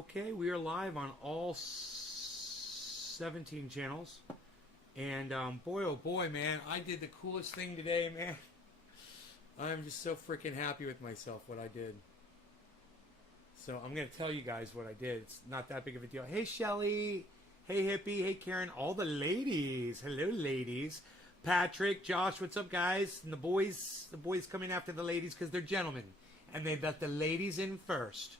Okay, we are live on all 17 channels. And boy, oh boy, man, I did the coolest thing today, man. I'm just so freaking happy with myself, what I did. So I'm going to tell you guys what I did. It's not that big of a deal. Hey, Shelly. Hey, Hippie. Hey, Karen. All the ladies. Hello, ladies. Patrick, Josh, what's up, guys? And the boys coming after the ladies because they're gentlemen. And they let the ladies in first.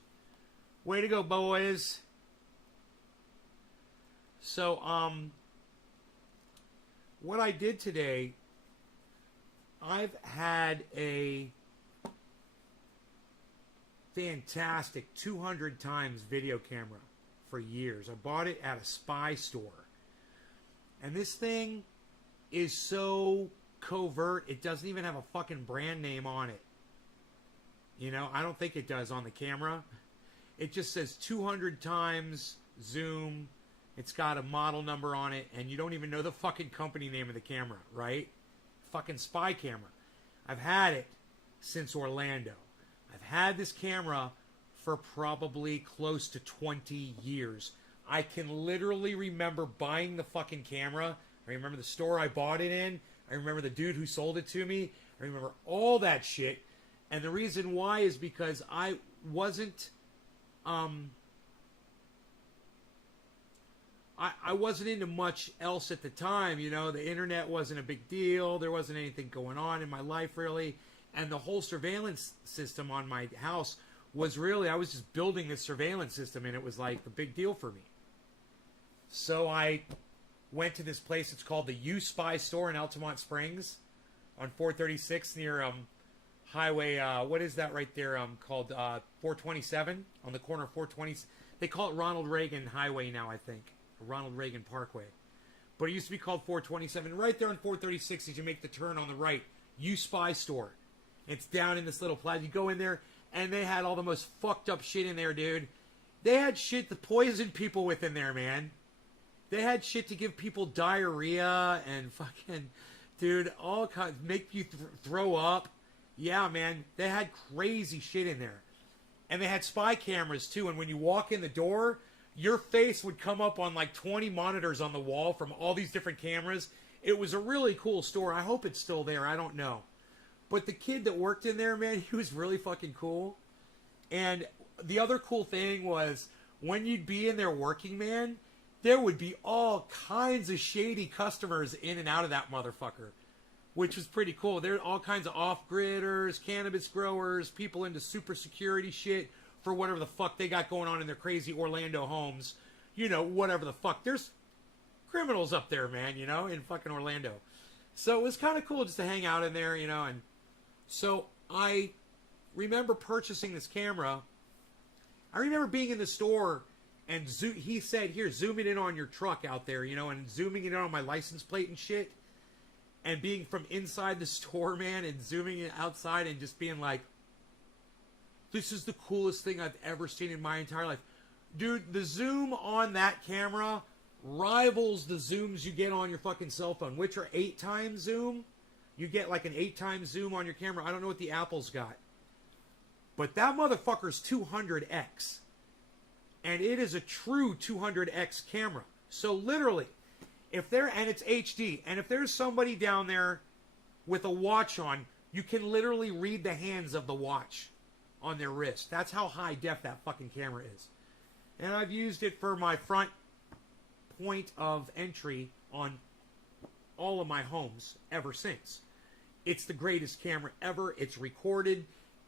Way to go, boys. So, what I did today, I've had a fantastic 200 times video camera for years. I bought it at a spy store. And this thing is so covert, it doesn't even have a fucking brand name on it. You know, I don't think it does on the camera. It just says 200 times zoom. It's got a model number on it, and you don't even know the fucking company name of the camera, right? Fucking spy camera. I've had it since Orlando. I've had this camera for probably close to 20 years. I can literally remember buying the fucking camera. I remember the store I bought it in. I remember the dude who sold it to me. I remember all that shit. And the reason why is because I wasn't... I wasn't into much else at the time, you know. The internet wasn't a big deal. There wasn't anything going on in my life, really. And the whole surveillance system on my house was really, I was just building this surveillance system, and it was like the big deal for me. So I went to this place. It's called the U-Spy store in Altamont Springs on 436 near Highway, what is that right there, called 427, on the corner of 420. They call it Ronald Reagan Highway now, I think. Ronald Reagan Parkway. But it used to be called 427. Right there on 436 as you make the turn on the right, U-Spy store. It's down in this little plaza. You go in there, and they had all the most fucked up shit in there, dude. They had shit to poison people with in there, man. They had shit to give people diarrhea and fucking, dude, all kinds, make you throw up. Yeah, man, they had crazy shit in there. And they had spy cameras, too. And when you walk in the door, your face would come up on like 20 monitors on the wall from all these different cameras. It was a really cool store. I hope it's still there. I don't know. But the kid that worked in there, man, he was really fucking cool. And the other cool thing was when you'd be in there working, man, there would be all kinds of shady customers in and out of that motherfucker, which was pretty cool. There are all kinds of off-gridders, cannabis growers, people into super security shit for whatever the fuck they got going on in their crazy Orlando homes. You know, whatever the fuck. There's criminals up there, man, you know, in fucking Orlando. So it was kind of cool just to hang out in there, you know. And so I remember purchasing this camera. I remember being in the store and he said, here, zoom it in on your truck out there, you know, and zooming it in on my license plate and shit. And being from inside the store, man, and zooming it outside and just being like, this is the coolest thing I've ever seen in my entire life. Dude, the zoom on that camera rivals the zooms you get on your fucking cell phone, which are 8 times zoom. You get like an 8 times zoom on your camera. I don't know what the Apple's got. But that motherfucker's 200x. And it is a true 200x camera. So literally, and it's HD, and if there's somebody down there with a watch on, you can literally read the hands of the watch on their wrist. That's how high def that fucking camera is. And I've used it for my front point of entry on all of my homes ever since. It's the greatest camera ever. It's recorded.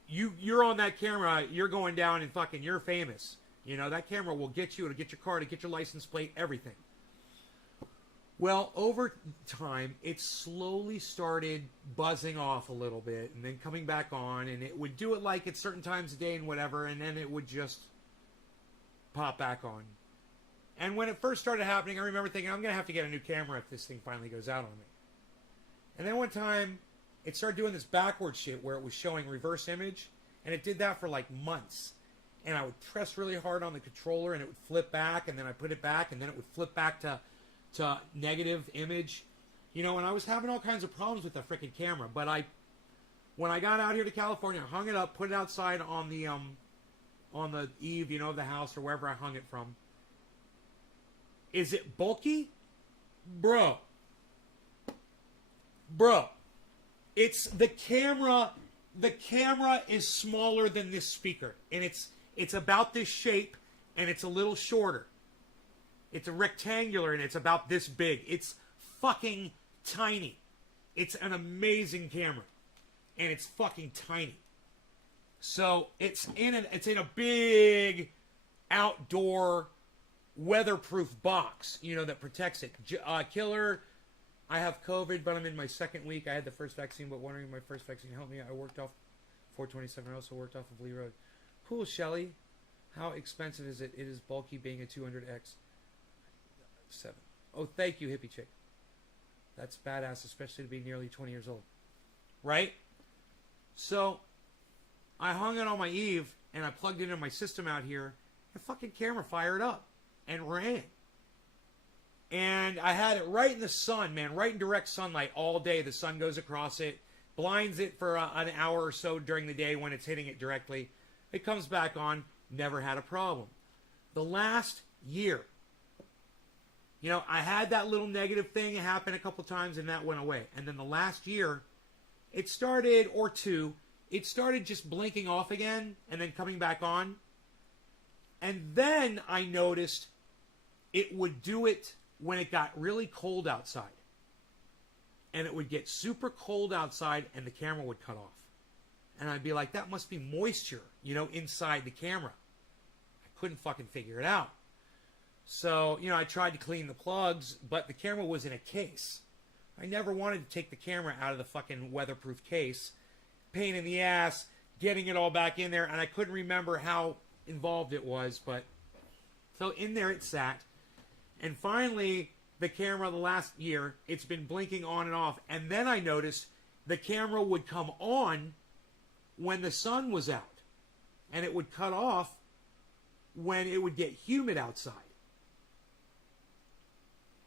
You're on that camera, you're going down and fucking, you're famous. You know, that camera will get you, it'll get your car, to get your license plate, everything. Well, over time, it slowly started buzzing off a little bit and then coming back on, and it would do it like at certain times of day and whatever, and then it would just pop back on. And when it first started happening, I remember thinking, I'm going to have to get a new camera if this thing finally goes out on me. And then one time, it started doing this backward shit where it was showing reverse image, and it did that for like months. And I would press really hard on the controller, and it would flip back, and then I put it back, and then it would flip back to negative image, you know, and I was having all kinds of problems with the freaking camera. But when I got out here to California, I hung it up, put it outside on the on the eave, you know, of the house or wherever I hung it from. Is it bulky? Bro. It's the camera. The camera is smaller than this speaker. And it's about this shape, and it's a little shorter. It's a rectangular, and it's about this big. It's fucking tiny. It's an amazing camera. And it's fucking tiny. So it's in a big outdoor weatherproof box, you know, that protects it. Killer, I have COVID, but I'm in my second week. I had the first vaccine, but wondering if my first vaccine helped me. I worked off 427. I also worked off of Lee Road. Cool, Shelly. How expensive is it? It is bulky, being a 200X. 7. Oh, thank you, hippie chick. That's badass, especially to be nearly 20 years old. Right? So, I hung it on my eave, and I plugged it into my system out here. The fucking camera fired up and ran. And I had it right in the sun, man, right in direct sunlight all day. The sun goes across it, blinds it for an hour or so during the day when it's hitting it directly. It comes back on, never had a problem. The last year, you know, I had that little negative thing happen a couple times, and that went away. And then the last year, it started, or two, it started just blinking off again and then coming back on. And then I noticed it would do it when it got really cold outside. And it would get super cold outside and the camera would cut off. And I'd be like, that must be moisture, you know, inside the camera. I couldn't fucking figure it out. So, you know, I tried to clean the plugs, but the camera was in a case. I never wanted to take the camera out of the fucking weatherproof case. Pain in the ass, getting it all back in there, and I couldn't remember how involved it was, but so in there it sat. And finally, the camera, the last year, it's been blinking on and off. And then I noticed the camera would come on when the sun was out. And it would cut off when it would get humid outside.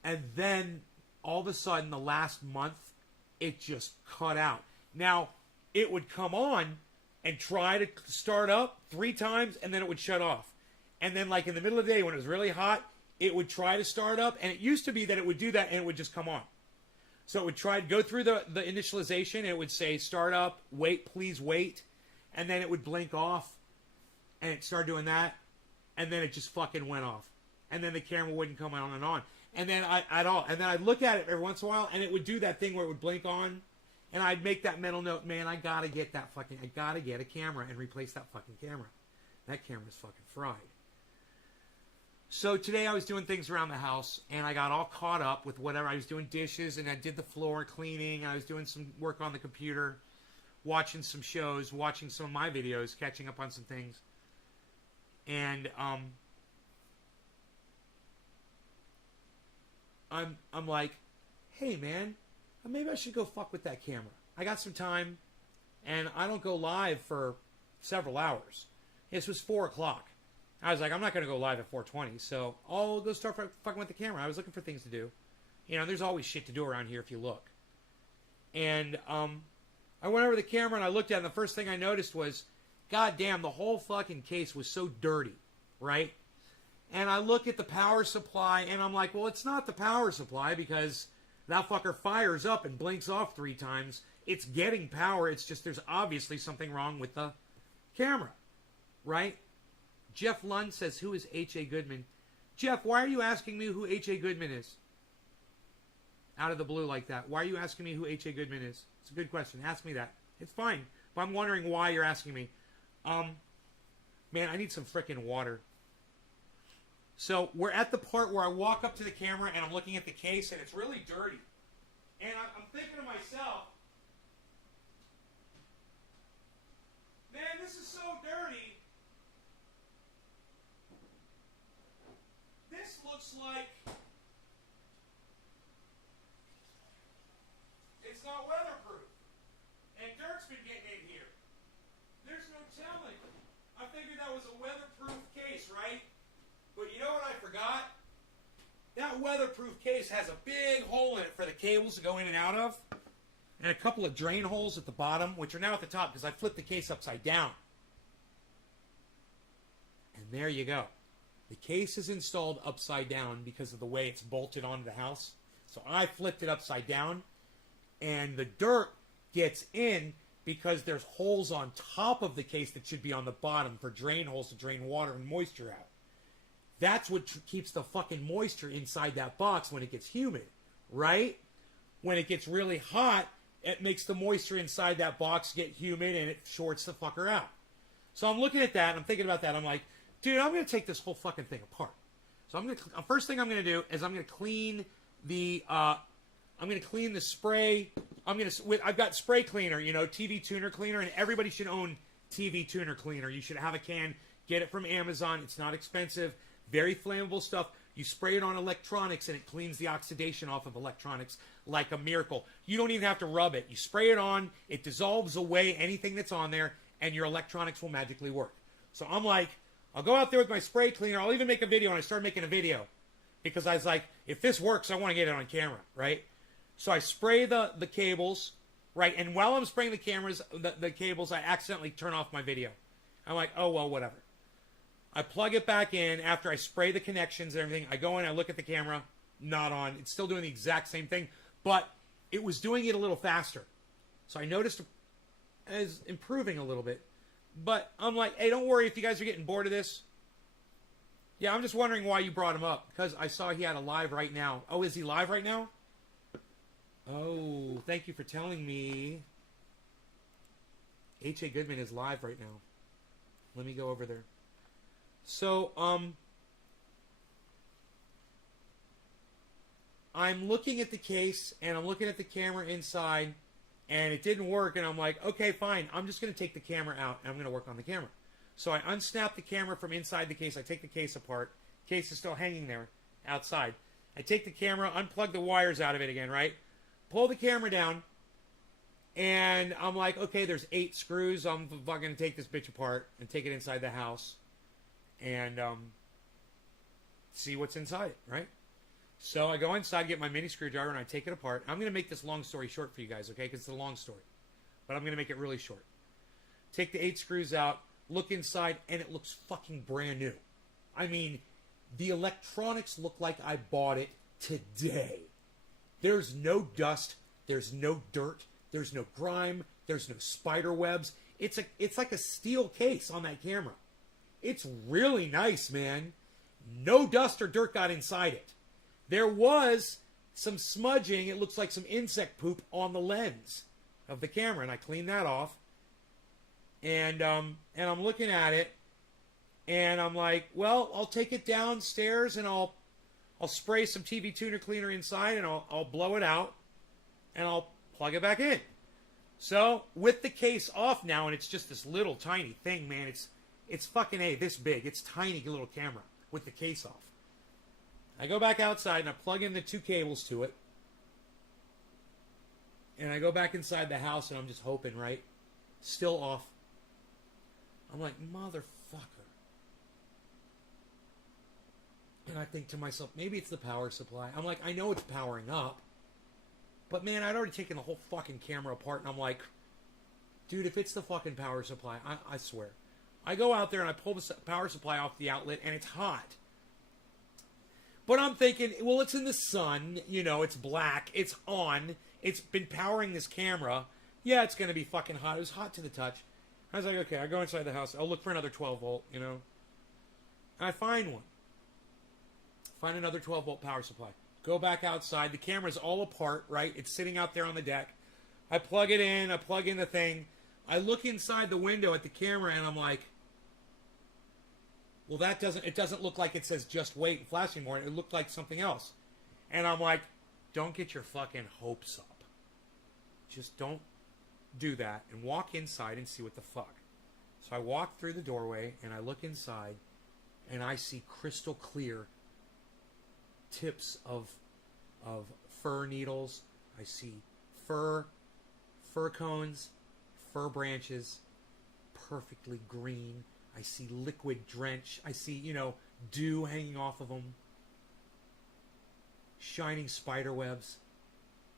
And then, all of a sudden, the last month, it just cut out. Now, it would come on and try to start up 3 times, and then it would shut off. And then, like, in the middle of the day, when it was really hot, it would try to start up, and it used to be that it would do that, and it would just come on. So it would try to go through the initialization, and it would say, start up, wait, please wait, and then it would blink off, and it started doing that, and then it just fucking went off. And then the camera wouldn't come on and on. And then I'd look at it every once in a while, and it would do that thing where it would blink on, and I'd make that mental note, man, I gotta get a camera and replace that fucking camera. That camera's fucking fried. So today I was doing things around the house, and I got all caught up with whatever. I was doing dishes, and I did the floor cleaning, and I was doing some work on the computer, watching some shows, watching some of my videos, catching up on some things. And I'm like, hey man, maybe I should go fuck with that camera. I got some time, and I don't go live for several hours. This was 4 o'clock. I was like, I'm not going to go live at 4:20, so I'll go start fucking with the camera. I was looking for things to do. You know, there's always shit to do around here if you look. And I went over the camera, and I looked at it, and the first thing I noticed was, god damn, the whole fucking case was so dirty, right? And I look at the power supply, and I'm like, well, it's not the power supply, because that fucker fires up and blinks off 3 times. It's getting power. It's just there's obviously something wrong with the camera, right? Jeff Lund says, who is H.A. Goodman? Jeff, why are you asking me who H.A. Goodman is? Out of the blue like that. Why are you asking me who H.A. Goodman is? It's a good question. Ask me that. It's fine. But I'm wondering why you're asking me. Man, I need some frickin' water. So we're at the part where I walk up to the camera and I'm looking at the case and it's really dirty. And I'm thinking to myself, man, this is so dirty. This looks like it's not weatherproof. And dirt's been getting in here. There's no telling. I figured that was a weatherproof case, right? But you know what I forgot? That weatherproof case has a big hole in it for the cables to go in and out of. And a couple of drain holes at the bottom, which are now at the top because I flipped the case upside down. there you go. The case is installed upside down because of the way it's bolted onto the house. So I flipped it upside down, and the dirt gets in because there's holes on top of the case that should be on the bottom for drain holes to drain water and moisture out. That's what keeps the fucking moisture inside that box when it gets humid, right? When it gets really hot, it makes the moisture inside that box get humid and it shorts the fucker out. So I'm looking at that and I'm thinking about that. I'm like, dude, I'm going to take this whole fucking thing apart. So first thing I'm going to do is I'm going to clean the spray. I've got spray cleaner, TV tuner cleaner, and everybody should own TV tuner cleaner. You should have a can. Get it from Amazon. It's not expensive. Very flammable stuff. You spray it on electronics and it cleans the oxidation off of electronics like a miracle. You don't even have to rub it. You spray it on, it dissolves away anything that's on there, and your electronics will magically work. So I'm like, I'll go out there with my spray cleaner. I'll even make a video, and I started making a video because I was like, if this works, I want to get it on camera, right? So I spray the cables, right? And while I'm spraying the cables, I accidentally turn off my video. I'm like, oh, well, whatever. I plug it back in after I spray the connections and everything. I go in, I look at the camera, not on. It's still doing the exact same thing, but it was doing it a little faster. So I noticed as improving a little bit. But I'm like, hey, don't worry if you guys are getting bored of this. Yeah, I'm just wondering why you brought him up, because I saw he had a live right now. Oh, is he live right now? Oh, thank you for telling me. H.A. Goodman is live right now. Let me go over there. So, I'm looking at the case, and I'm looking at the camera inside, and it didn't work, and I'm like, okay, fine, I'm just going to take the camera out, and I'm going to work on the camera. So I unsnap the camera from inside the case, I take the case apart, case is still hanging there, outside. I take the camera, unplug the wires out of it again, right? Pull the camera down, and I'm like, okay, there's 8 screws, I'm fucking going to take this bitch apart, and take it inside the house. And see what's inside it, right? So I go inside, get my mini screwdriver, and I take it apart. I'm going to make this long story short for you guys, okay? Because it's a long story. But I'm going to make it really short. Take the 8 screws out, look inside, and it looks fucking brand new. I mean, the electronics look like I bought it today. There's no dust. There's no dirt. There's no grime. There's no spider webs. It's like a steel case on that camera. It's really nice, man. No dust or dirt got inside it. There was some smudging. It looks like some insect poop on the lens of the camera, and I cleaned that off. And I'm looking at it, and I'm like, well, I'll take it downstairs, and I'll spray some TV tuner cleaner inside, and I'll blow it out, and I'll plug it back in. So with the case off now, and it's just this little tiny thing, man. It's fucking this big. It's tiny little camera with the case off. I go back outside and I plug in the 2 cables to it. And I go back inside the house and I'm just hoping, right? Still off. I'm like, motherfucker. And I think to myself, maybe it's the power supply. I'm like, I know it's powering up. But man, I'd already taken the whole fucking camera apart and I'm like, dude, if it's the fucking power supply, I swear. I go out there and I pull the power supply off the outlet and it's hot. But I'm thinking, well, it's in the sun. It's black. It's on. It's been powering this camera. Yeah, it's going to be fucking hot. It was hot to the touch. I was like, okay, I go inside the house. I'll look for another 12 volt, And I find one. Find another 12 volt power supply. Go back outside. The camera's all apart, right? It's sitting out there on the deck. I plug it in. I plug in the thing. I look inside the window at the camera and I'm like, well, it doesn't look like it says just wait and flash anymore. It looked like something else. And I'm like, don't get your fucking hopes up. Just don't do that and walk inside and see what the fuck. So I walk through the doorway and I look inside and I see crystal clear tips of fir needles. I see fir cones, fir branches, perfectly green. I see liquid drench. I see, dew hanging off of them. Shining spider webs.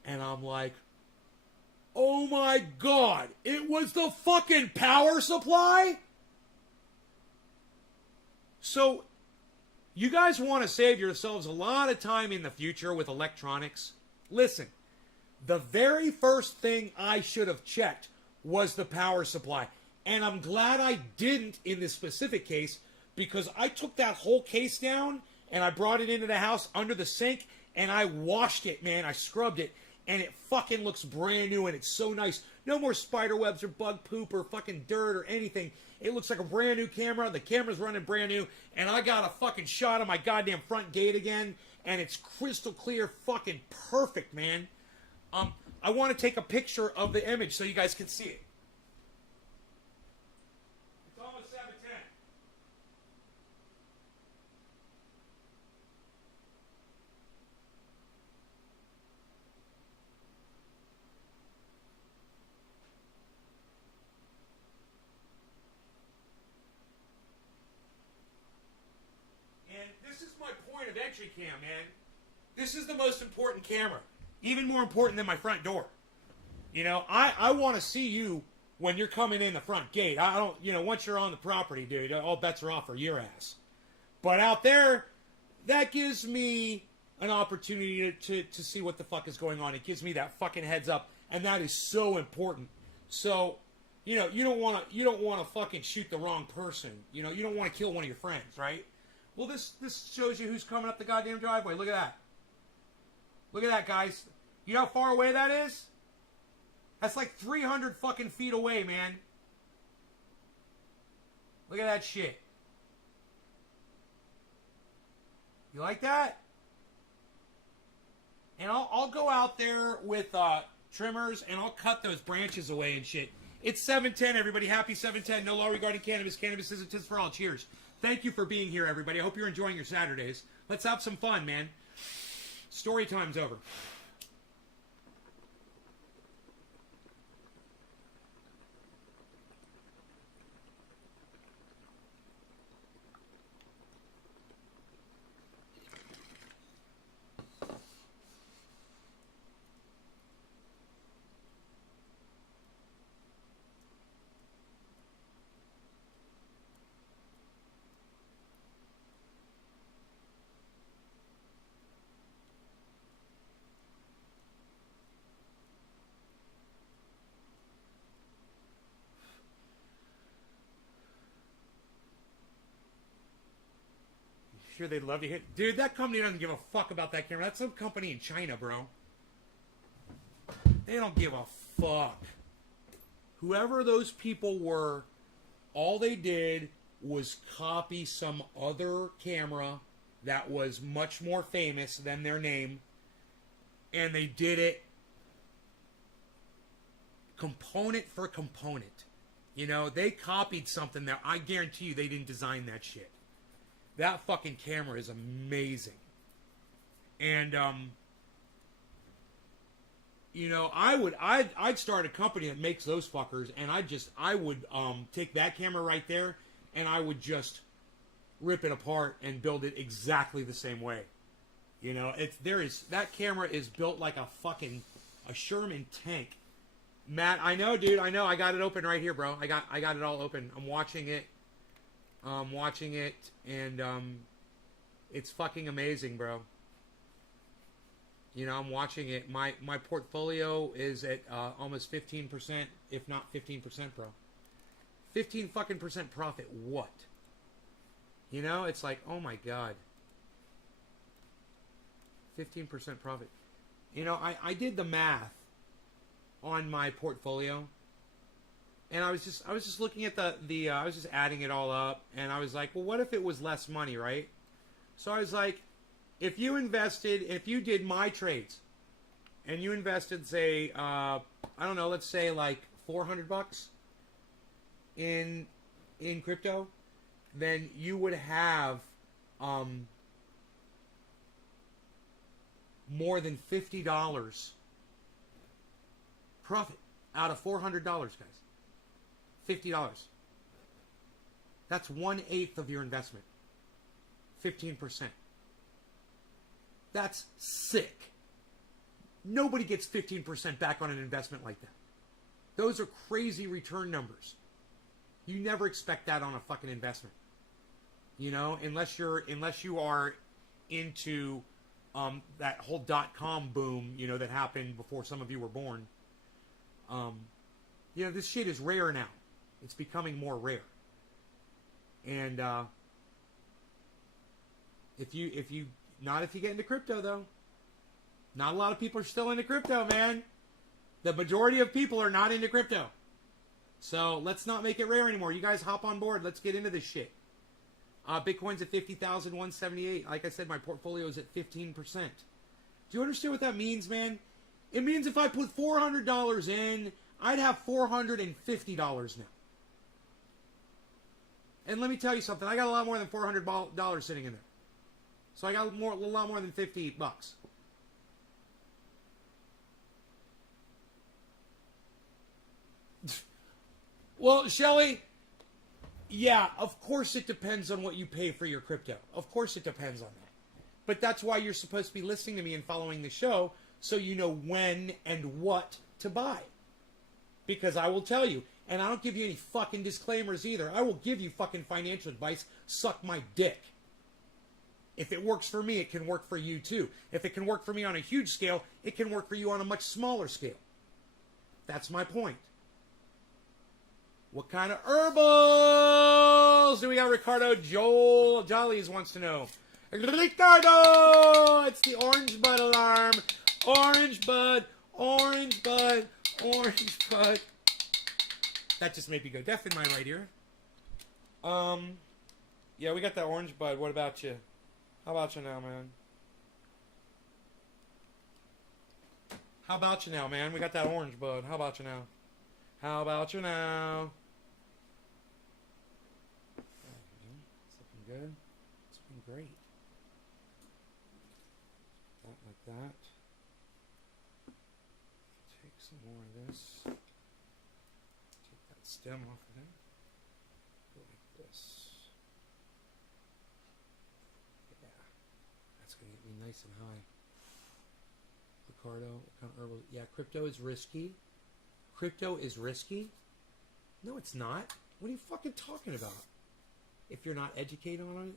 And I'm like, oh my God, it was the fucking power supply? So So, you guys want to save yourselves a lot of time in the future with electronics? Listen, the very first thing I should have checked was the power supply. And I'm glad I didn't in this specific case, because I took that whole case down and I brought it into the house under the sink and I washed it, man. I scrubbed it and it fucking looks brand new and it's so nice. No more spider webs or bug poop or fucking dirt or anything. It looks like a brand new camera. The camera's running brand new and I got a fucking shot of my goddamn front gate again and it's crystal clear, fucking perfect, man. I want to take a picture of the image so you guys can see it. It's almost 7:10. And this is my point of entry cam, man. This is the most important camera. Even more important than my front door. You know, I want to see you when you're coming in the front gate. I don't, you know, once you're on the property, dude, all bets are off for your ass. But out there, that gives me an opportunity to see what the fuck is going on. It gives me that fucking heads up, and that is so important. So, you know, you don't want to fucking shoot the wrong person. You know, you don't want to kill one of your friends, right? Well, this shows you who's coming up the goddamn driveway. Look at that. Look at that, guys. You know how far away that is? That's like 300 fucking feet away, man. Look at that shit. You like that? And I'll go out there with trimmers and I'll cut those branches away and shit. It's 7:10, everybody. Happy 7:10. No law regarding cannabis. Cannabis isn't just for all. Cheers. Thank you for being here, everybody. I hope you're enjoying your Saturdays. Let's have some fun, man. Story time's over. Sure, they'd love to hear. Dude, that company doesn't give a fuck about that camera. That's some company in China, bro. They don't give a fuck. Whoever those people were, all they did was copy some other camera that was much more famous than their name, and they did it component for component. You know, they copied something that I guarantee you they didn't design that shit. That fucking camera is amazing. And, you know, I'd start a company that makes those fuckers, and I would take that camera right there, and I would just rip it apart and build it exactly the same way. You know, that camera is built like a Sherman tank. Matt, I know, dude, I know. I got it open right here, bro. I got it all open. I'm watching it. And it's fucking amazing, bro. You know, I'm watching it. My portfolio is at almost 15%, if not 15%, bro. 15 fucking percent profit. What? You know, it's like, oh my god. 15% profit. You know, I did the math on my portfolio. And I was just looking at I was just adding it all up, and I was like, well, what if it was less money, right? So I was like, if you did my trades, and you invested, say, I don't know, let's say like $400 in crypto, then you would have more than $50 profit out of $400, guys. $50. That's 1/8 of your investment. 15%. That's sick. Nobody gets 15% back on an investment like that. Those are crazy return numbers. You never expect that on a fucking investment. You know, unless you are into that whole .com boom, you know, that happened before some of you were born. You know, this shit is rare now. It's becoming more rare. And if you get into crypto though, not a lot of people are still into crypto, man. The majority of people are not into crypto. So let's not make it rare anymore. You guys hop on board. Let's get into this shit. Bitcoin's at 50,178. Like I said, my portfolio is at 15%. Do you understand what that means, man? It means if I put $400 in, I'd have $450 now. And let me tell you something. I got a lot more than $400 sitting in there. So I got a lot more than $50. Well, Shelly, yeah, of course it depends on what you pay for your crypto. Of course it depends on that. But that's why you're supposed to be listening to me and following the show so you know when and what to buy. Because I will tell you, and I don't give you any fucking disclaimers either. I will give you fucking financial advice. Suck my dick. If it works for me, it can work for you too. If it can work for me on a huge scale, it can work for you on a much smaller scale. That's my point. What kind of herbals do we got? Ricardo Jollies wants to know. Ricardo! It's the orange bud alarm. Orange bud, orange bud, orange bud. That just made me go deaf in my right ear. Yeah, we got that orange bud. What about you? How about you now, man? How about you now, man? We got that orange bud. How about you now? How about you now? It's looking good. It's looking great. That like that. Take some more of this. Take that stem off of there. Go like this. Yeah. That's going to get me nice and high. Ricardo, what kind of herbal? Yeah, crypto is risky. Crypto is risky? No, it's not. What are you fucking talking about? If you're not educated on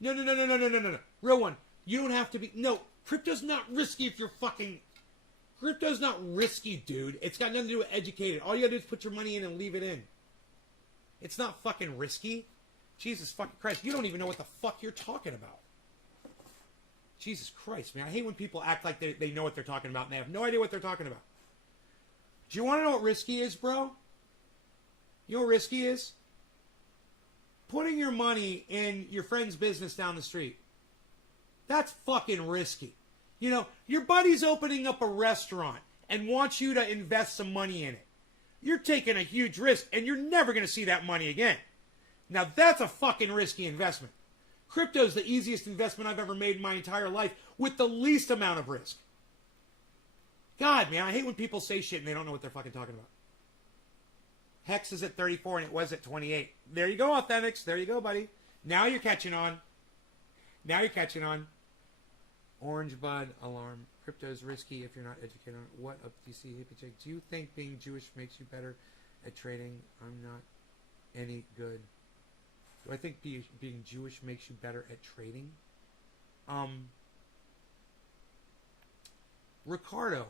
it? No. Real one. You don't have to be... No, crypto's not risky if you're fucking... Crypto's not risky, dude. It's got nothing to do with educated. All you gotta do is put your money in and leave it in. It's not fucking risky. Jesus fucking Christ. You don't even know what the fuck you're talking about. Jesus Christ, man. I hate when people act like they know what they're talking about and they have no idea what they're talking about. Do you want to know what risky is, bro? You know what risky is? Putting your money in your friend's business down the street. That's fucking risky. You know, your buddy's opening up a restaurant and wants you to invest some money in it. You're taking a huge risk and you're never going to see that money again. Now that's a fucking risky investment. Crypto's the easiest investment I've ever made in my entire life with the least amount of risk. God, man, I hate when people say shit and they don't know what they're fucking talking about. Hex is at 34 and it was at 28. There you go, Authentics. There you go, buddy. Now you're catching on. Now you're catching on. Orange bud alarm. Crypto is risky if you're not educated on it. What up, DC hippie chick? Do you think being Jewish makes you better at trading? I'm not any good. Do I think being Jewish makes you better at trading? Ricardo.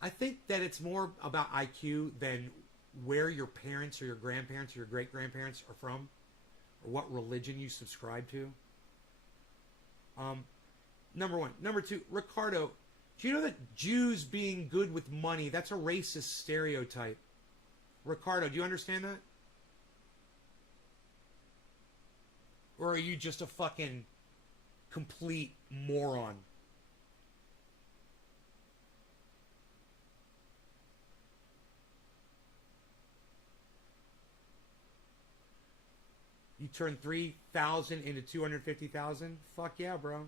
I think that it's more about IQ than where your parents or your grandparents or your great-grandparents are from or what religion you subscribe to. Number one. Number two, Ricardo, do you know that Jews being good with money, that's a racist stereotype? Ricardo, do you understand that? Or are you just a fucking complete moron? You turn 3,000 into 250,000? Fuck yeah, bro.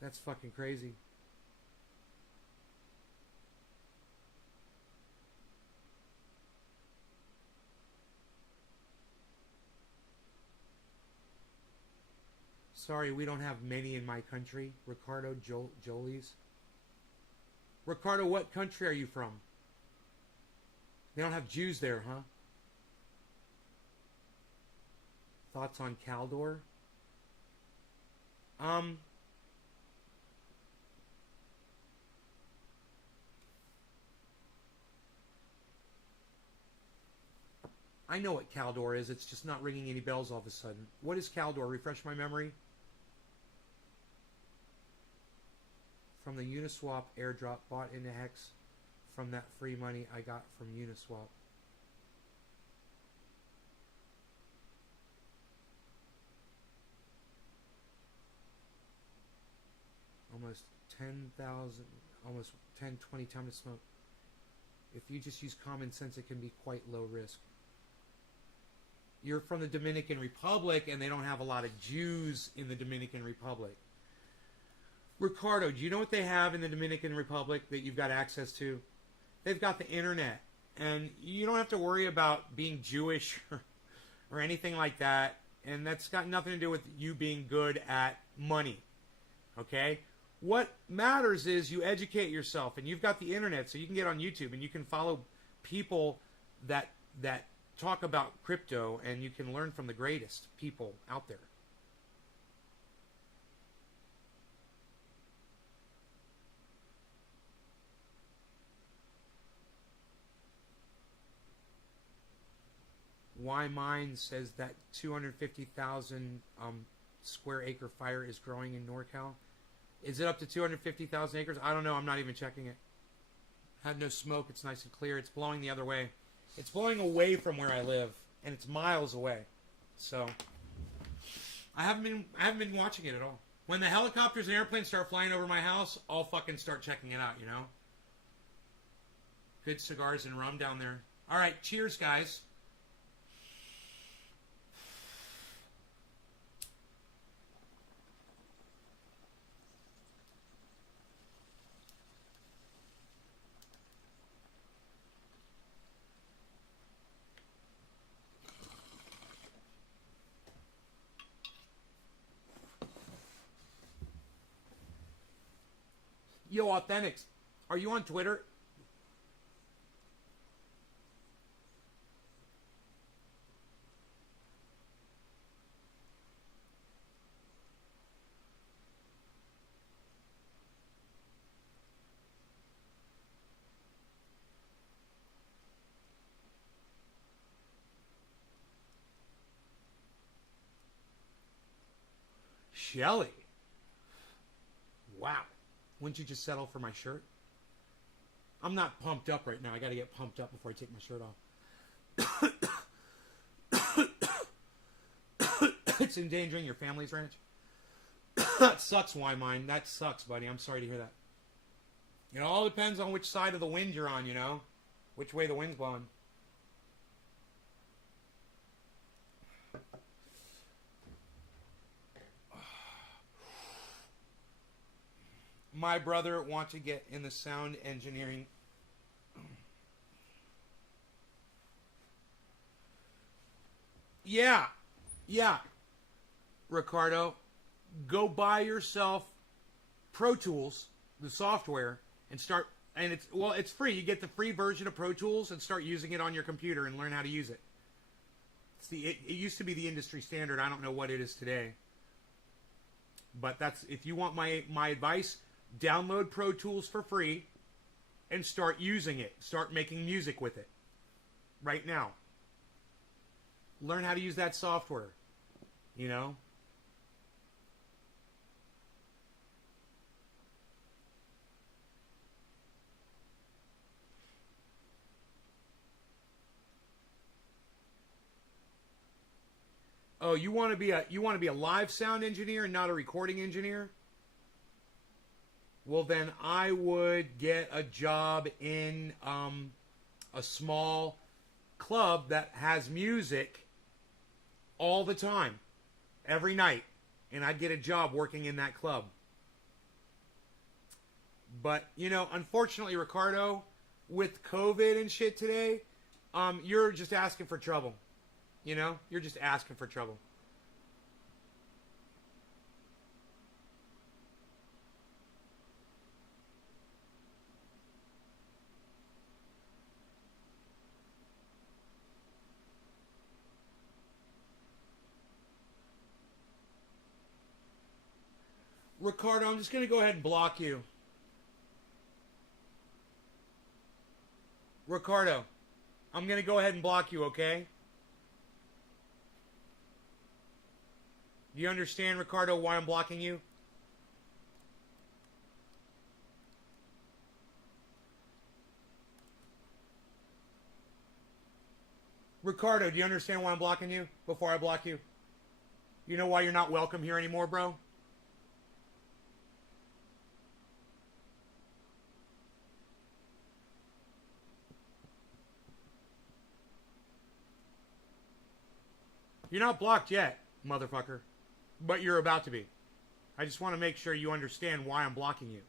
That's fucking crazy. Sorry, we don't have many in my country. Ricardo Jolies. Ricardo, what country are you from? They don't have Jews there, huh? Thoughts on Caldor? I know what Caldor is. It's just not ringing any bells all of a sudden. What is Caldor? Refresh my memory. From the Uniswap airdrop bought into Hex from that free money I got from Uniswap. Almost 10,000, almost 10, 20 times to smoke. If you just use common sense, it can be quite low risk. You're from the Dominican Republic, and they don't have a lot of Jews in the Dominican Republic. Ricardo, do you know what they have in the Dominican Republic that you've got access to? They've got the internet, and you don't have to worry about being Jewish or anything like that, and that's got nothing to do with you being good at money, okay? What matters is you educate yourself, and you've got the internet, so you can get on YouTube, and you can follow people that talk about crypto, and you can learn from the greatest people out there. Why Mine says that 250,000 square acre fire is growing in NorCal. Is it up to 250,000 acres? I don't know. I'm not even checking it. Had no smoke. It's nice and clear. It's blowing the other way. It's blowing away from where I live, and it's miles away. So I haven't been watching it at all. When the helicopters and airplanes start flying over my house, I'll fucking start checking it out, you know? Good cigars and rum down there. All right, cheers, guys. Yo, Authentics, are you on Twitter? Shelly. Wow. Wouldn't you just settle for my shirt? I'm not pumped up right now. I got to get pumped up before I take my shirt off. It's endangering your family's ranch. That sucks, Why Mine. That sucks, buddy. I'm sorry to hear that. It all depends on which side of the wind you're on, you know? Which way the wind's blowing. My brother wants to get in the sound engineering. Yeah. Ricardo, go buy yourself Pro Tools, the software, and start. And it's free. You get the free version of Pro Tools and start using it on your computer and learn how to use it. It used to be the industry standard. I don't know what it is today. But that's, if you want my advice, download Pro Tools for free and start using it. Start making music with it right now. Learn how to use that software, you know? Oh, you want to be a live sound engineer and not a recording engineer? Well, then I would get a job in a small club that has music all the time, every night, and I'd get a job working in that club. But, you know, unfortunately, Ricardo, with COVID and shit today, you're just asking for trouble. You know, you're just asking for trouble. Ricardo, I'm just going to go ahead and block you. Ricardo, I'm going to go ahead and block you, okay? Do you understand, Ricardo, why I'm blocking you? Ricardo, do you understand why I'm blocking you before I block you? You know why you're not welcome here anymore, bro? You're not blocked yet, motherfucker. But you're about to be. I just want to make sure you understand why I'm blocking you.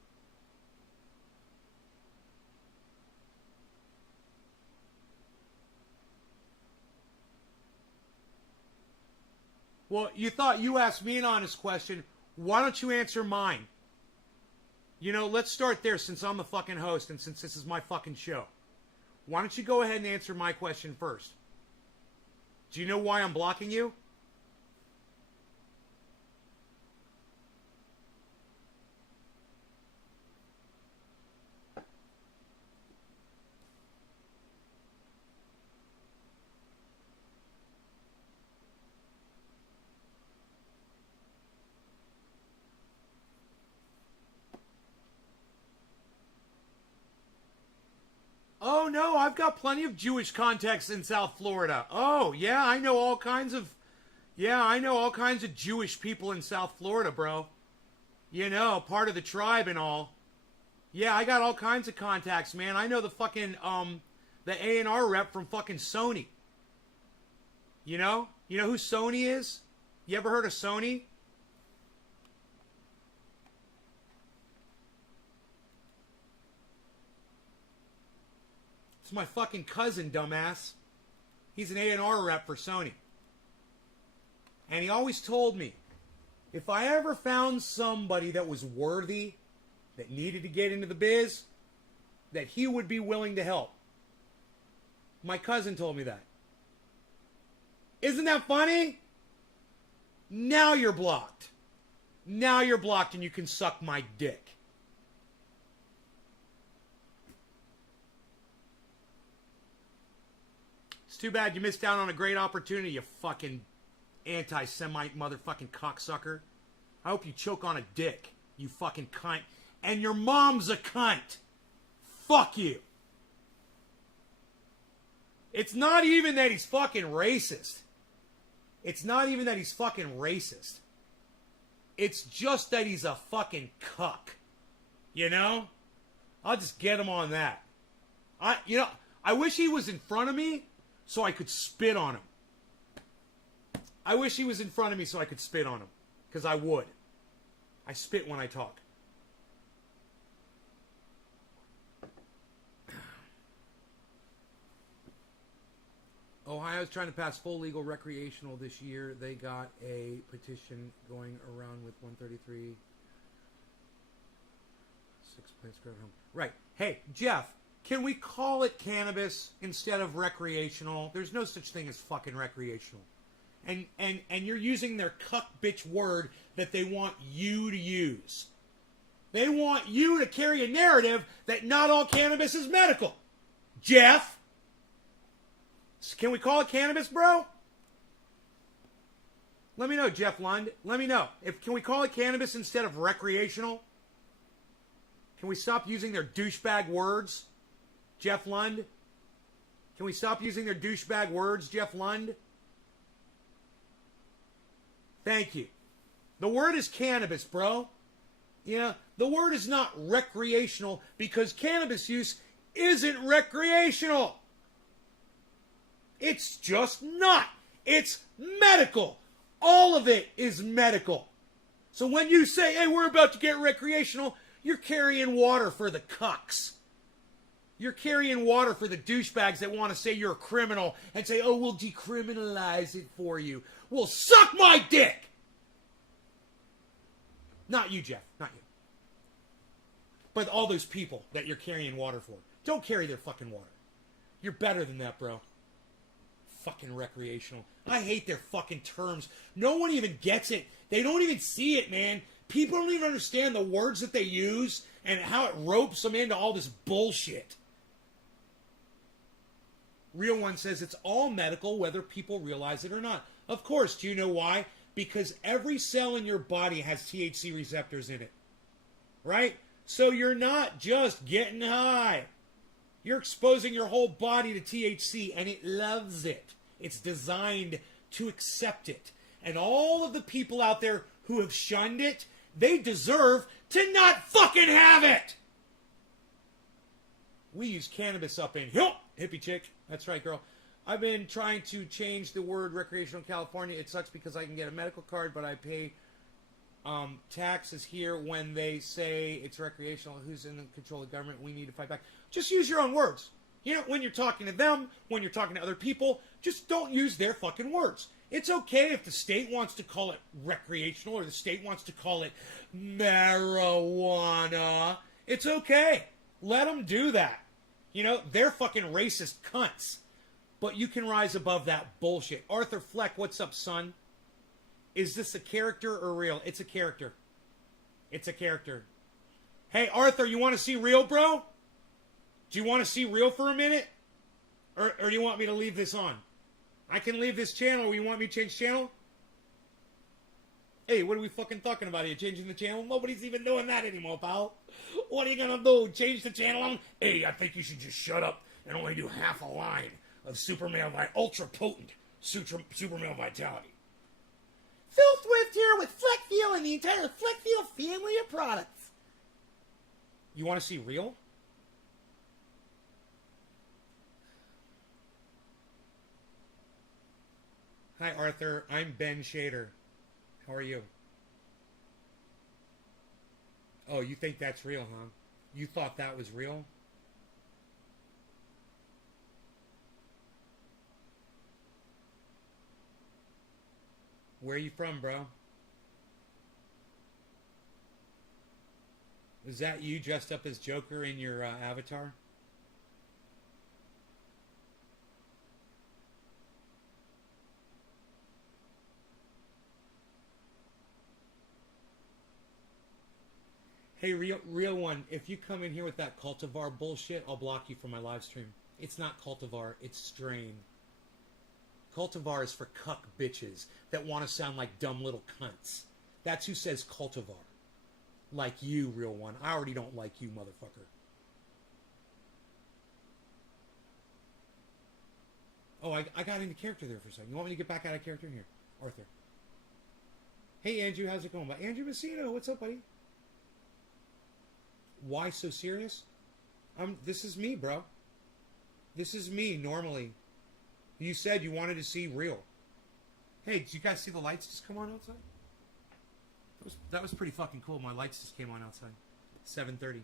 Well, you thought you asked me an honest question. Why don't you answer mine? You know, let's start there since I'm the fucking host and since this is my fucking show. Why don't you go ahead and answer my question first? Do you know why I'm blocking you? Oh, no, I've got plenty of Jewish contacts in South Florida. Oh, yeah, I know all kinds of... Yeah, I know all kinds of Jewish people in South Florida, bro. You know, part of the tribe and all. Yeah, I got all kinds of contacts, man. I know the fucking, the A&R rep from fucking Sony. You know? You know who Sony is? You ever heard of Sony? It's my fucking cousin, dumbass. He's an A&R rep for Sony. And he always told me, if I ever found somebody that was worthy, that needed to get into the biz, that he would be willing to help. My cousin told me that. Isn't that funny? Now you're blocked. Now you're blocked and you can suck my dick. It's too bad you missed out on a great opportunity, you fucking anti-Semite motherfucking cocksucker. I hope you choke on a dick, you fucking cunt. And your mom's a cunt. Fuck you. It's not even that he's fucking racist. It's not even that he's fucking racist. It's just that he's a fucking cuck. You know? I'll just get him on that. I wish he was in front of me so I could spit on him. I wish he was in front of me so I could spit on him. Because I would. I spit when I talk. Ohio's trying to pass full legal recreational this year. They got a petition going around with 133. 6 plants grown home. Right. Hey, Jeff, can we call it cannabis instead of recreational? There's no such thing as fucking recreational. And you're using their cuck bitch word that they want you to use. They want you to carry a narrative that not all cannabis is medical. Jeff? Can we call it cannabis, bro? Let me know, Jeff Lund. Let me know. Can we call it cannabis instead of recreational? Can we stop using their douchebag words, Jeff Lund? Can we stop using their douchebag words, Jeff Lund? Thank you. The word is cannabis, bro. Yeah, the word is not recreational because cannabis use isn't recreational. It's just not. It's medical. All of it is medical. So when you say, hey, we're about to get recreational, you're carrying water for the cucks. You're carrying water for the douchebags that want to say you're a criminal and say, oh, we'll decriminalize it for you. Well, suck my dick! Not you, Jeff. Not you. But all those people that you're carrying water for. Don't carry their fucking water. You're better than that, bro. Fucking recreational. I hate their fucking terms. No one even gets it. They don't even see it, man. People don't even understand the words that they use and how it ropes them into all this bullshit. Real One says it's all medical, whether people realize it or not. Of course. Do you know why? Because every cell in your body has THC receptors in it. Right? So you're not just getting high. You're exposing your whole body to THC, and it loves it. It's designed to accept it. And all of the people out there who have shunned it, they deserve to not fucking have it. We use cannabis up in here. Hippie chick. That's right, girl. I've been trying to change the word recreational in California. It sucks because I can get a medical card, but I pay taxes here when they say it's recreational. Who's in control of the government? We need to fight back. Just use your own words. You know, when you're talking to them, when you're talking to other people, just don't use their fucking words. It's okay if the state wants to call it recreational or the state wants to call it marijuana. It's okay. Let them do that. You know, they're fucking racist cunts. But you can rise above that bullshit. Arthur Fleck, what's up, son? Is this a character or real? It's a character. It's a character. Hey, Arthur, you want to see real, bro? Do you want to see real for a minute? Or do you want me to leave this on? I can leave this channel. Or you want me to change channel? Hey, what are we fucking talking about here? Changing the channel? Nobody's even doing that anymore, pal. What are you gonna do? Change the channel? Hey, I think you should just shut up and only do half a line of super male ultra potent super male vitality. Phil Swift here with Fleckfield and the entire Fleckfield family of products. You want to see real? Hi, Arthur. I'm Ben Shader. How are you? Oh, you think that's real, huh? You thought that was real? Where are you from, bro? Is that you dressed up as Joker in your avatar? Hey, real one, if you come in here with that cultivar bullshit, I'll block you from my live stream. It's not cultivar, it's strain. Cultivar is for cuck bitches that want to sound like dumb little cunts. That's who says cultivar. Like you, real one. I already don't like you, motherfucker. Oh, I got into character there for a second. You want me to get back out of character here? Arthur. Hey, Andrew, how's it going? Andrew Messino, what's up, buddy? Why so serious? This is me, bro. This is me, normally. You said you wanted to see real. Hey, did you guys see the lights just come on outside? That was pretty fucking cool. My lights just came on outside. 7:30.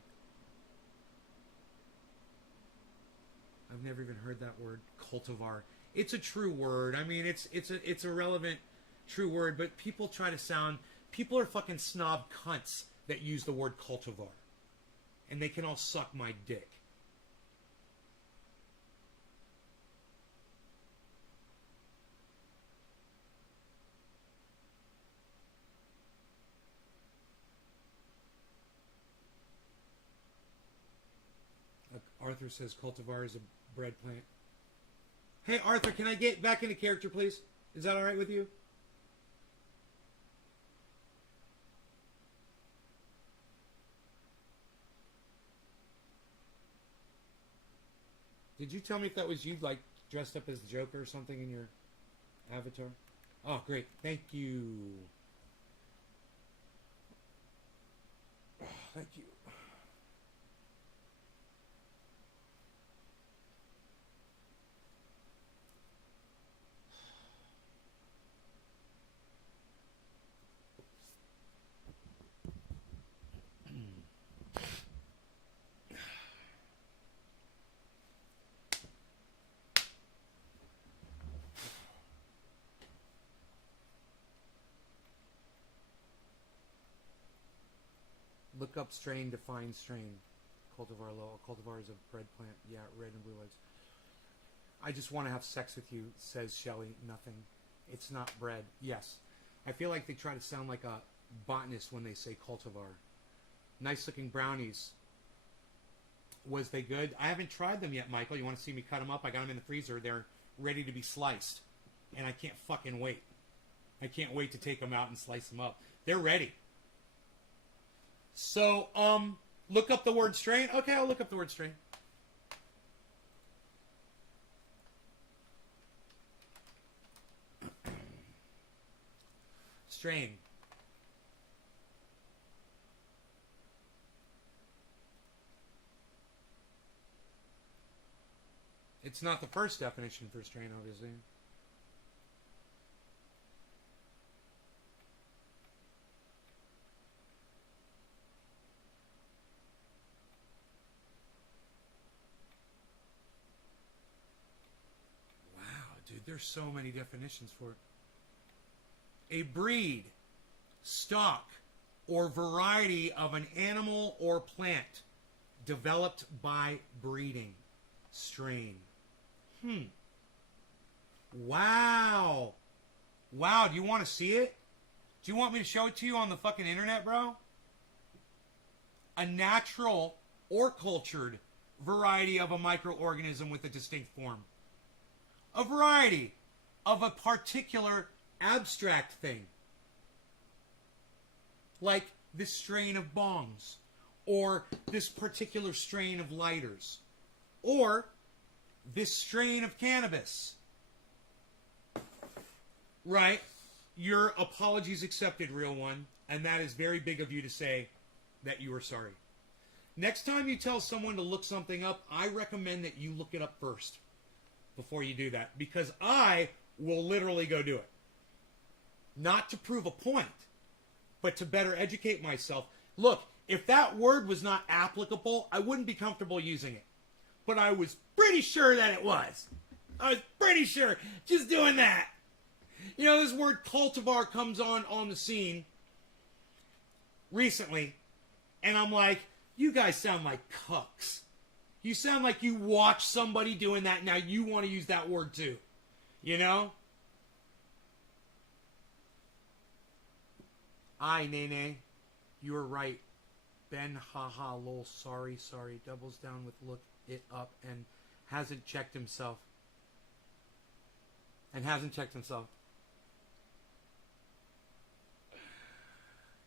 I've never even heard that word, cultivar. It's a true word. I mean, it's a relevant, true word. But people try to sound. People are fucking snob cunts that use the word cultivar, and they can all suck my dick. Arthur says cultivar is a bread plant. Hey, Arthur, can I get back into character, please? Is that all right with you? Did you tell me if that was you, like, dressed up as the Joker or something in your avatar? Oh, great. Thank you. Oh, thank you. Look up strain, define strain. Cultivar low. Cultivar is a bread plant. Yeah, red and blue lights. I just want to have sex with you, says Shelly. Nothing. It's not bread. Yes. I feel like they try to sound like a botanist when they say cultivar. Nice looking brownies. Was they good? I haven't tried them yet, Michael. You want to see me cut them up? I got them in the freezer. They're ready to be sliced. And I can't fucking wait. I can't wait to take them out and slice them up. They're ready. So, look up the word strain. Okay, I'll look up the word strain. Strain. It's not the first definition for strain, obviously. Wow, dude, there's so many definitions for it. A breed, stock, or variety of an animal or plant developed by breeding. Strain. Wow. Wow, do you want to see it? Do you want me to show it to you on the fucking internet, bro? A natural or cultured variety of a microorganism with a distinct form. A variety of a particular abstract thing. Like this strain of bongs. Or this particular strain of lighters. Or this strain of cannabis. Right? Your apologies accepted, real one. And that is very big of you to say that you are sorry. Next time you tell someone to look something up, I recommend that you look it up first before you do that. Because I will literally go do it. Not to prove a point, but to better educate myself. Look, if that word was not applicable, I wouldn't be comfortable using it. But I was pretty sure that it was. I was pretty sure. Just doing that. You know, this word cultivar comes on the scene recently. And I'm like, you guys sound like cucks. You sound like you watch somebody doing that. Now you want to use that word too. You know? Aye, Nene. You were right. Ben, haha, lol, sorry. Doubles down with look it up and hasn't checked himself.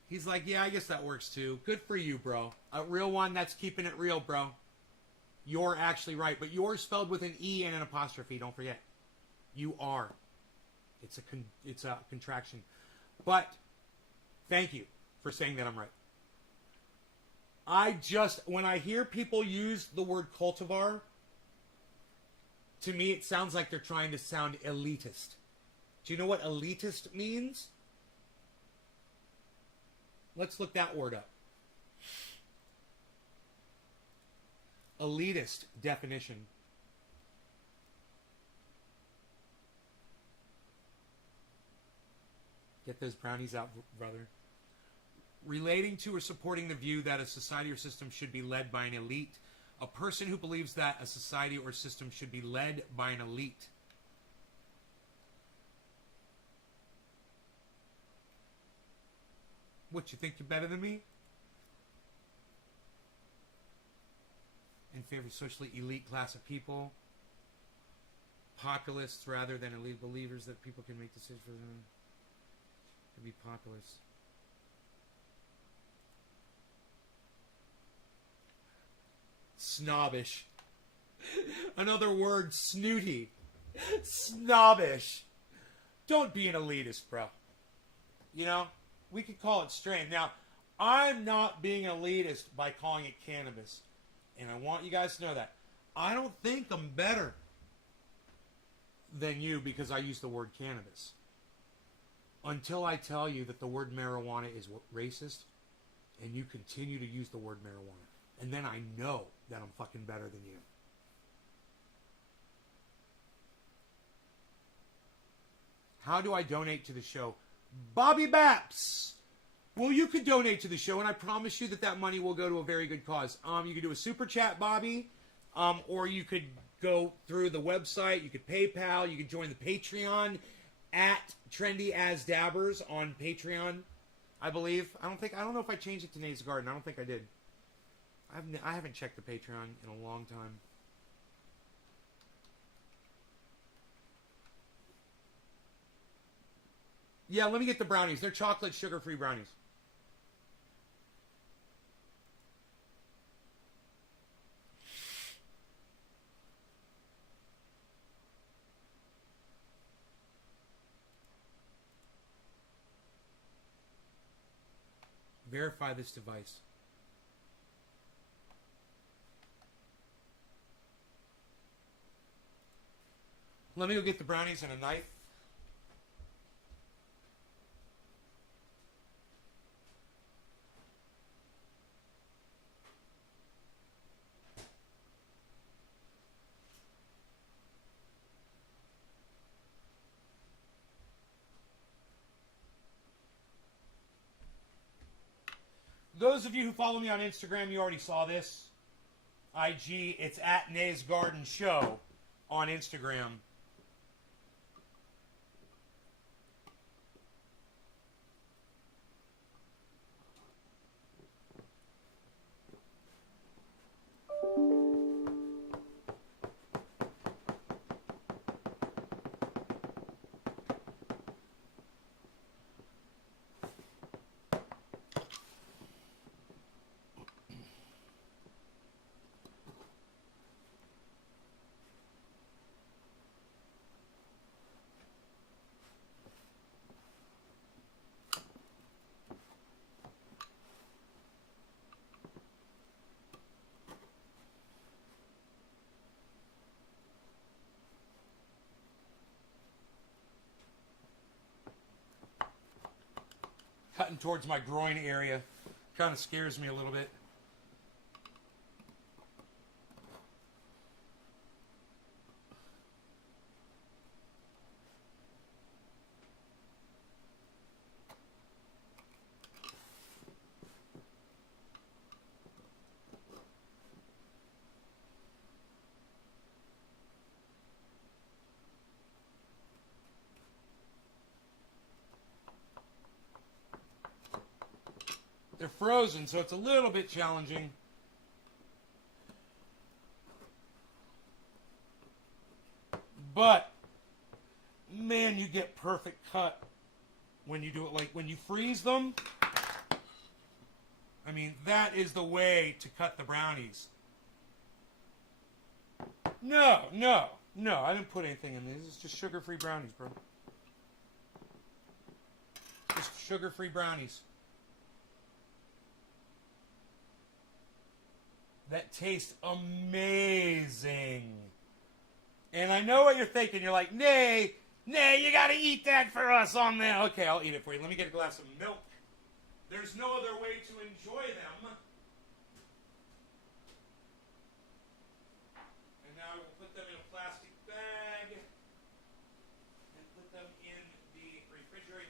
He's like, yeah, I guess that works too. Good for you, bro. A real one that's keeping it real, bro. You're actually right. But you're spelled with an E and an apostrophe. Don't forget. You are. It's a contraction. But thank you for saying that I'm right. When I hear people use the word cultivar, to me it sounds like they're trying to sound elitist. Do you know what elitist means? Let's look that word up. Elitist definition. Get those brownies out, brother. Relating to or supporting the view that a society or system should be led by an elite. A person who believes that a society or system should be led by an elite. What, you think you're better than me? In favor of socially elite class of people. Populists rather than elite believers that people can make decisions for them. To be populist. Snobbish. Another word, snooty. Snobbish. Don't be an elitist, bro. You know, we could call it strain. Now, I'm not being an elitist by calling it cannabis. And I want you guys to know that. I don't think I'm better than you because I use the word cannabis. Until I tell you that the word marijuana is racist, and you continue to use the word marijuana. And then I know that I'm fucking better than you. How do I donate to the show? Bobby Baps! Well, you could donate to the show, and I promise you that that money will go to a very good cause. You could do a super chat, Bobby, or you could go through the website. You could PayPal. You could join the Patreon at Trendy As Dabbers on Patreon. I believe. I don't know if I changed it to Nate's Garden. I don't think I did. I haven't checked the Patreon in a long time. Yeah, let me get the brownies. They're chocolate sugar-free brownies. Verify this device. Let me go get the brownies and a knife. Those of you who follow me on Instagram, you already saw this. IG, it's at Nays Garden Show on Instagram. Cutting towards my groin area. Kind of scares me a little bit. They're frozen, so it's a little bit challenging. But, man, you get perfect cut when you do it. Like, when you freeze them, I mean, that is the way to cut the brownies. No, I didn't put anything in these. It's just sugar-free brownies, bro. Just sugar-free brownies. That tastes amazing. And I know what you're thinking. You're like, Nay, you gotta eat that for us on there. Okay, I'll eat it for you. Let me get a glass of milk. There's no other way to enjoy them. And now we'll put them in a plastic bag and put them in the refrigerator.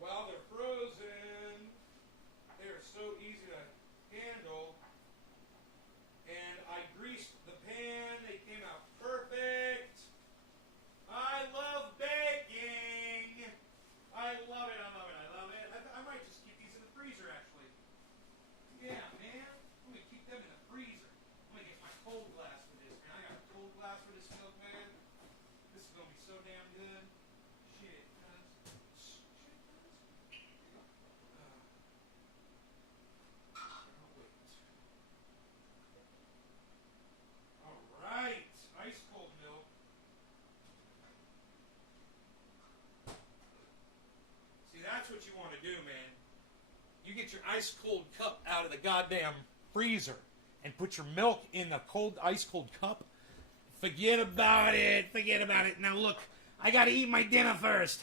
While they're frozen, they're so easy to handle. And I greased the pan. They came out perfect. I love baking. I love it. I might just keep these in the freezer, actually. Yeah, man. I'm going to keep them in the freezer. I'm going to get my cold glass for this, man. I got a cold glass for this milk, man. This is going to be so damn good. Shit, cuz. Alright, ice cold milk. See, that's what you want to do, man. You get your ice cold cup out of the goddamn freezer and put your milk in the cold, ice cold cup. Forget about it. Now look, I gotta eat my dinner first.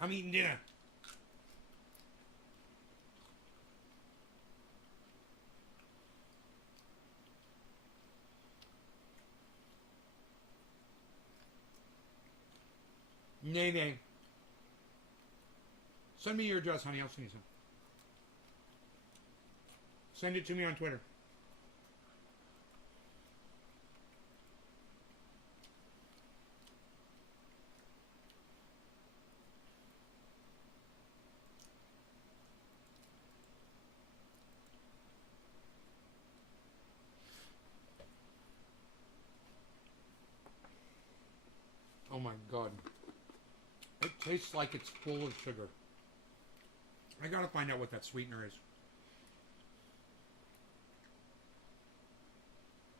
I'm eating dinner. Nay, nay. Send me your address, honey. I'll send you some. Send it to me on Twitter. Oh my god. It tastes like it's full of sugar. I gotta find out what that sweetener is.